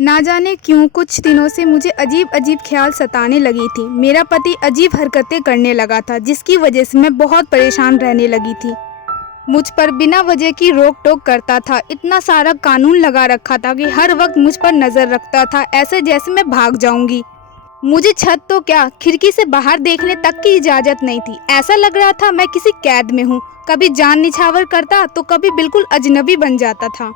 ना जाने क्यों कुछ दिनों से मुझे अजीब अजीब ख्याल सताने लगी थी। मेरा पति अजीब हरकतें करने लगा था जिसकी वजह से मैं बहुत परेशान रहने लगी थी। मुझ पर बिना वजह की रोक टोक करता था। इतना सारा कानून लगा रखा था कि हर वक्त मुझ पर नज़र रखता था, ऐसे जैसे मैं भाग जाऊंगी। मुझे छत तो क्या खिड़की से बाहर देखने तक की इजाज़त नहीं थी। ऐसा लग रहा था मैं किसी कैद में हूँ। कभी जान निछावर करता तो कभी बिल्कुल अजनबी बन जाता था।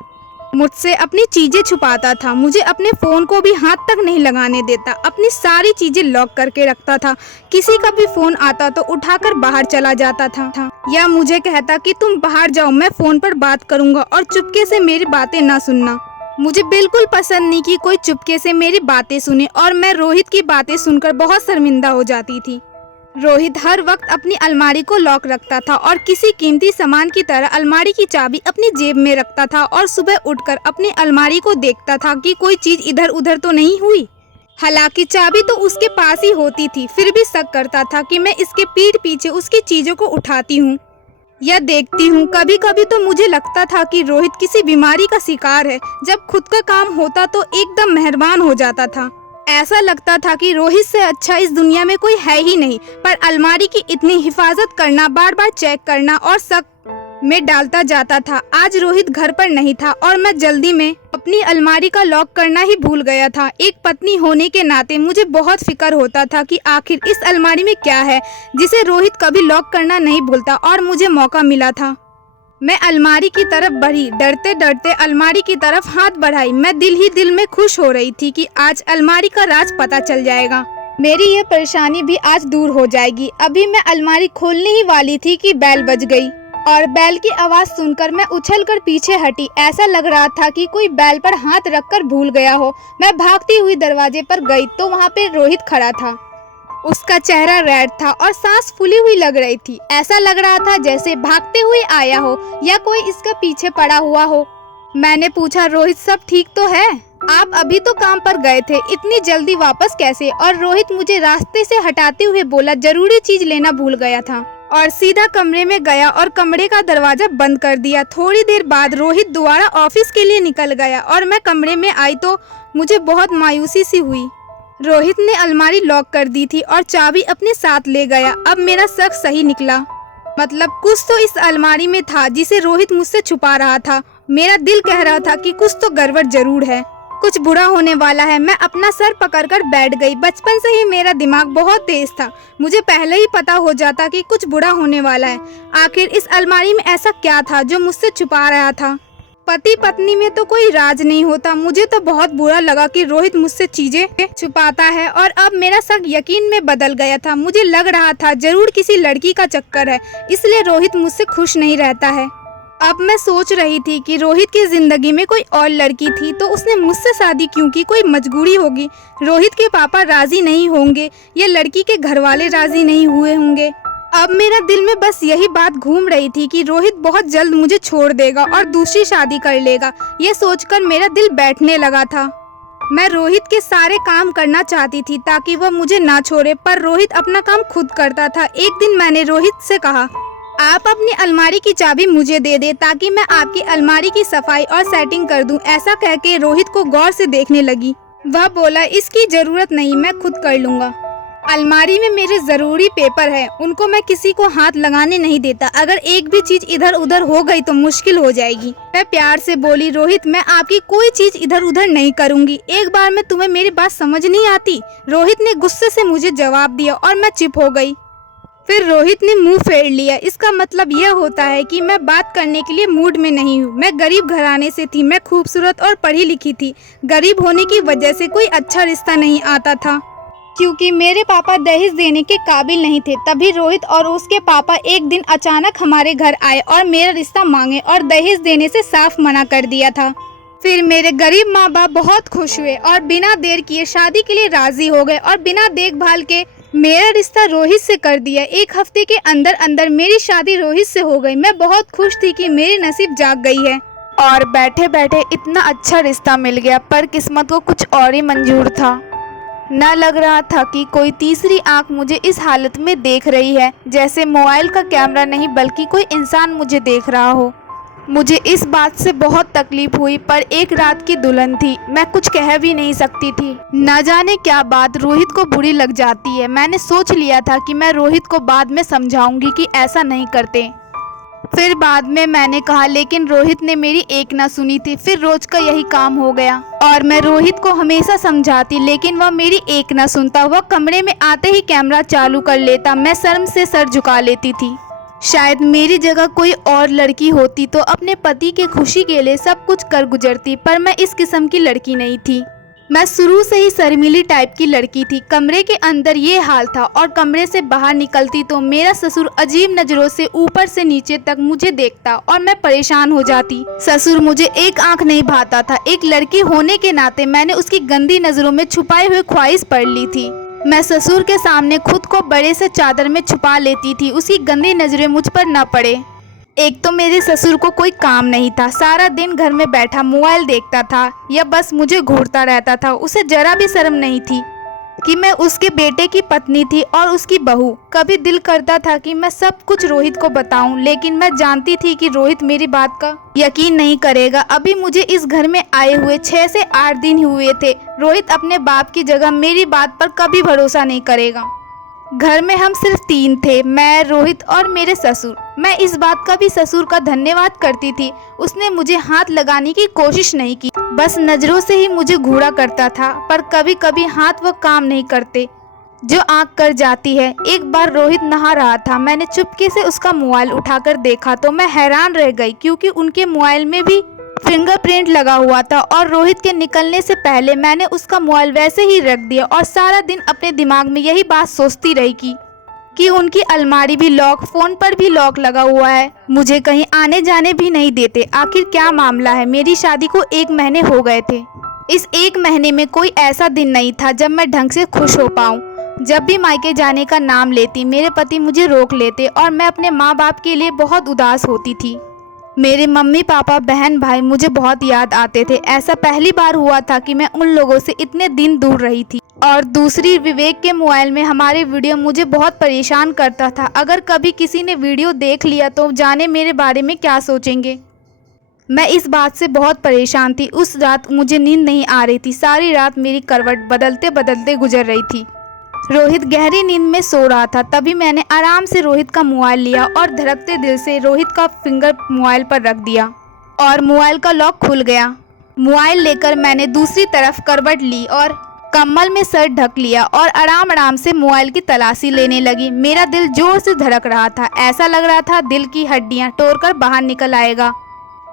मुझसे अपनी चीजें छुपाता था। मुझे अपने फोन को भी हाथ तक नहीं लगाने देता। अपनी सारी चीजें लॉक करके रखता था। किसी का भी फोन आता तो उठाकर बाहर चला जाता था या मुझे कहता कि तुम बाहर जाओ, मैं फोन पर बात करूंगा और चुपके से मेरी बातें ना सुनना। मुझे बिल्कुल पसंद नहीं कि कोई चुपके से मेरी बातें सुने और मैं रोहित की बातें सुनकर बहुत शर्मिंदा हो जाती थी। रोहित हर वक्त अपनी अलमारी को लॉक रखता था और किसी कीमती सामान की तरह अलमारी की चाबी अपनी जेब में रखता था और सुबह उठकर अपनी अलमारी को देखता था कि कोई चीज इधर उधर तो नहीं हुई। हालांकि चाबी तो उसके पास ही होती थी, फिर भी शक करता था कि मैं इसके पीठ पीछे उसकी चीजों को उठाती हूँ या देखती हूँ। कभी कभी तो मुझे लगता था कि रोहित किसी बीमारी का शिकार है। जब खुद का काम होता तो एकदम मेहरबान हो जाता था। ऐसा लगता था कि रोहित से अच्छा इस दुनिया में कोई है ही नहीं। पर अलमारी की इतनी हिफाजत करना, बार बार चेक करना और शक में डालता जाता था। आज रोहित घर पर नहीं था और मैं जल्दी में अपनी अलमारी का लॉक करना ही भूल गया था। एक पत्नी होने के नाते मुझे बहुत फिक्र होता था कि आखिर इस अलमारी में क्या है जिसे रोहित कभी लॉक करना नहीं भूलता और मुझे मौका मिला था। मैं अलमारी की तरफ बढ़ी, डरते डरते अलमारी की तरफ हाथ बढ़ाई। मैं दिल ही दिल में खुश हो रही थी कि आज अलमारी का राज पता चल जाएगा। मेरी ये परेशानी भी आज दूर हो जाएगी। अभी मैं अलमारी खोलने ही वाली थी कि बेल बज गई और बेल की आवाज सुनकर मैं उछलकर पीछे हटी। ऐसा लग रहा था कि कोई बेल पर हाथ रखकर भूल गया हो। मैं भागती हुई दरवाजे पर गई तो वहाँ पे रोहित खड़ा था। उसका चेहरा रेड था और सांस फूली हुई लग रही थी। ऐसा लग रहा था जैसे भागते हुए आया हो या कोई इसका पीछे पड़ा हुआ हो। मैंने पूछा, रोहित सब ठीक तो है? आप अभी तो काम पर गए थे, इतनी जल्दी वापस कैसे? और रोहित मुझे रास्ते से हटाते हुए बोला, जरूरी चीज लेना भूल गया था, और सीधा कमरे में गया और कमरे का दरवाजा बंद कर दिया। थोड़ी देर बाद रोहित दोबारा ऑफिस के लिए निकल गया और मैं कमरे में आई तो मुझे बहुत मायूसी सी हुई। रोहित ने अलमारी लॉक कर दी थी और चाबी अपने साथ ले गया। अब मेरा शक सही निकला। मतलब कुछ तो इस अलमारी में था जिसे रोहित मुझसे छुपा रहा था। मेरा दिल कह रहा था कि कुछ तो गड़बड़ जरूर है, कुछ बुरा होने वाला है। मैं अपना सर पकड़कर बैठ गई। बचपन से ही मेरा दिमाग बहुत तेज था। मुझे पहले ही पता हो जाता कि कुछ बुरा होने वाला है। आखिर इस अलमारी में ऐसा क्या था जो मुझसे छुपा रहा था? पति पत्नी में तो कोई राज नहीं होता। मुझे तो बहुत बुरा लगा कि रोहित मुझसे चीजें छुपाता है और अब मेरा शक यकीन में बदल गया था। मुझे लग रहा था जरूर किसी लड़की का चक्कर है, इसलिए रोहित मुझसे खुश नहीं रहता है। अब मैं सोच रही थी कि रोहित की जिंदगी में कोई और लड़की थी तो उसने मुझसे शादी क्यों की? कोई मजबूरी होगी। रोहित के पापा राजी नहीं होंगे या लड़की के घर वाले राजी नहीं हुए होंगे। अब मेरा दिल में बस यही बात घूम रही थी कि रोहित बहुत जल्द मुझे छोड़ देगा और दूसरी शादी कर लेगा। ये सोचकर मेरा दिल बैठने लगा था। मैं रोहित के सारे काम करना चाहती थी ताकि वह मुझे ना छोड़े, पर रोहित अपना काम खुद करता था। एक दिन मैंने रोहित से कहा, आप अपनी अलमारी की चाबी मुझे दे दे ताकि मैं आपकी अलमारी की सफाई और सेटिंग कर दूं। ऐसा कहके रोहित को गौर से देखने लगी। वह बोला, इसकी जरूरत नहीं, मैं खुद कर लूंगा। अलमारी में मेरे जरूरी पेपर है, उनको मैं किसी को हाथ लगाने नहीं देता। अगर एक भी चीज इधर उधर हो गई तो मुश्किल हो जाएगी। मैं प्यार से बोली, रोहित मैं आपकी कोई चीज इधर उधर नहीं करूंगी। एक बार में तुम्हें मेरी बात समझ नहीं आती? रोहित ने गुस्से से मुझे जवाब दिया और मैं चुप हो गई। फिर रोहित ने मुंह फेर लिया। इसका मतलब यह होता है कि मैं बात करने के लिए मूड में नहीं हूँ। मैं गरीब घराने से थी, मैं खूबसूरत और पढ़ी लिखी थी। गरीब होने की वजह से कोई अच्छा रिश्ता नहीं आता था क्योंकि मेरे पापा दहेज देने के काबिल नहीं थे। तभी रोहित और उसके पापा एक दिन अचानक हमारे घर आए और मेरा रिश्ता मांगे और दहेज देने से साफ मना कर दिया था। फिर मेरे गरीब माँ बाप बहुत खुश हुए और बिना देर किए शादी के लिए राजी हो गए और बिना देखभाल के मेरा रिश्ता रोहित से कर दिया। एक हफ्ते के अंदर अंदर मेरी शादी रोहित से हो गई। मैं बहुत खुश थी कि मेरी नसीब जाग गई है और बैठे बैठे इतना अच्छा रिश्ता मिल गया। पर किस्मत को कुछ और ही मंजूर था। न लग रहा था कि कोई तीसरी आंख मुझे इस हालत में देख रही है, जैसे मोबाइल का कैमरा नहीं बल्कि कोई इंसान मुझे देख रहा हो। मुझे इस बात से बहुत तकलीफ हुई, पर एक रात की दुल्हन थी, मैं कुछ कह भी नहीं सकती थी। न जाने क्या बात रोहित को बुरी लग जाती है। मैंने सोच लिया था कि मैं रोहित को बाद में समझाऊंगी कि ऐसा नहीं करते। फिर बाद में मैंने कहा, लेकिन रोहित ने मेरी एक ना सुनी थी। फिर रोज का यही काम हो गया और मैं रोहित को हमेशा समझाती, लेकिन वह मेरी एक ना सुनता। वह कमरे में आते ही कैमरा चालू कर लेता। मैं शर्म से सर झुका लेती थी। शायद मेरी जगह कोई और लड़की होती तो अपने पति के खुशी के लिए सब कुछ कर गुजरती, पर मैं इस किस्म की लड़की नहीं थी। मैं शुरू से ही शर्मीली टाइप की लड़की थी। कमरे के अंदर ये हाल था और कमरे से बाहर निकलती तो मेरा ससुर अजीब नजरों से ऊपर से नीचे तक मुझे देखता और मैं परेशान हो जाती। ससुर मुझे एक आंख नहीं भाता था। एक लड़की होने के नाते मैंने उसकी गंदी नजरों में छुपाई हुई ख्वाहिश पढ़ ली थी। मैं ससुर के सामने खुद को बड़े से चादर में छुपा लेती थी, उसकी गंदी नजरें मुझ पर न पड़े। एक तो मेरे ससुर को कोई काम नहीं था, सारा दिन घर में बैठा मोबाइल देखता था या बस मुझे घूरता रहता था। उसे जरा भी शर्म नहीं थी कि मैं उसके बेटे की पत्नी थी और उसकी बहू। कभी दिल करता था कि मैं सब कुछ रोहित को बताऊं, लेकिन मैं जानती थी कि रोहित मेरी बात का यकीन नहीं करेगा। अभी मुझे इस घर में आए हुए 6 से 8 दिन हुए थे। रोहित अपने बाप की जगह मेरी बात पर कभी भरोसा नहीं करेगा। घर में हम सिर्फ 3 थे, मैं, रोहित और मेरे ससुर। मैं इस बात का भी ससुर का धन्यवाद करती थी, उसने मुझे हाथ लगाने की कोशिश नहीं की, बस नजरों से ही मुझे घूरा करता था। पर कभी कभी हाथ वो काम नहीं करते जो आंख कर जाती है। एक बार रोहित नहा रहा था, मैंने चुपके से उसका मोबाइल उठाकर देखा तो मैं हैरान रह गई, क्योंकि उनके मोबाइल में भी फिंगरप्रिंट लगा हुआ था। और रोहित के निकलने से पहले मैंने उसका मोबाइल वैसे ही रख दिया और सारा दिन अपने दिमाग में यही बात सोचती रही कि उनकी अलमारी भी लॉक, फोन पर भी लॉक लगा हुआ है, मुझे कहीं आने जाने भी नहीं देते। आखिर क्या मामला है? मेरी शादी को 1 महीने हो गए थे। इस 1 महीने में कोई ऐसा दिन नहीं था जब मैं ढंग से खुश हो पाऊँ। जब भी मायके जाने का नाम लेती मेरे पति मुझे रोक लेते और मैं अपने माँ बाप के लिए बहुत उदास होती थी। मेरे मम्मी पापा, बहन भाई मुझे बहुत याद आते थे। ऐसा पहली बार हुआ था कि मैं उन लोगों से इतने दिन दूर रही थी। और दूसरी, विवेक के मोबाइल में हमारे वीडियो मुझे बहुत परेशान करता था। अगर कभी किसी ने वीडियो देख लिया तो जाने मेरे बारे में क्या सोचेंगे। मैं इस बात से बहुत परेशान थी। उस रात मुझे नींद नहीं आ रही थी। सारी रात मेरी करवट बदलते बदलते गुजर रही थी। रोहित गहरी नींद में सो रहा था। तभी मैंने आराम से रोहित का मोबाइल लिया और धड़कते दिल से रोहित का फिंगर मोबाइल पर रख दिया और मोबाइल का लॉक खुल गया। मोबाइल लेकर मैंने दूसरी तरफ करवट ली और कम्बल में सर ढक लिया और आराम आराम से मोबाइल की तलाशी लेने लगी। मेरा दिल जोर से धड़क रहा था। ऐसा लग रहा था दिल की हड्डियां तोड़कर बाहर निकल आएगा।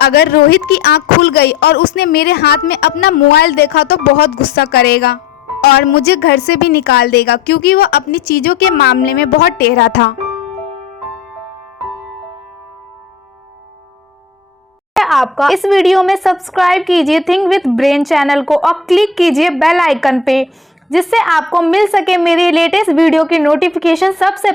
अगर रोहित की आंख खुल गई और उसने मेरे हाथ में अपना मोबाइल देखा तो बहुत गुस्सा करेगा और मुझे घर से भी निकाल देगा, क्योंकि वह अपनी चीजों के मामले में बहुत टेढ़ा था। आपका इस वीडियो में सब्सक्राइब कीजिए थिंक विद ब्रेन चैनल को और क्लिक कीजिए बेल आइकन पे, जिससे आपको मिल सके मेरी लेटेस्ट वीडियो की नोटिफिकेशन सबसे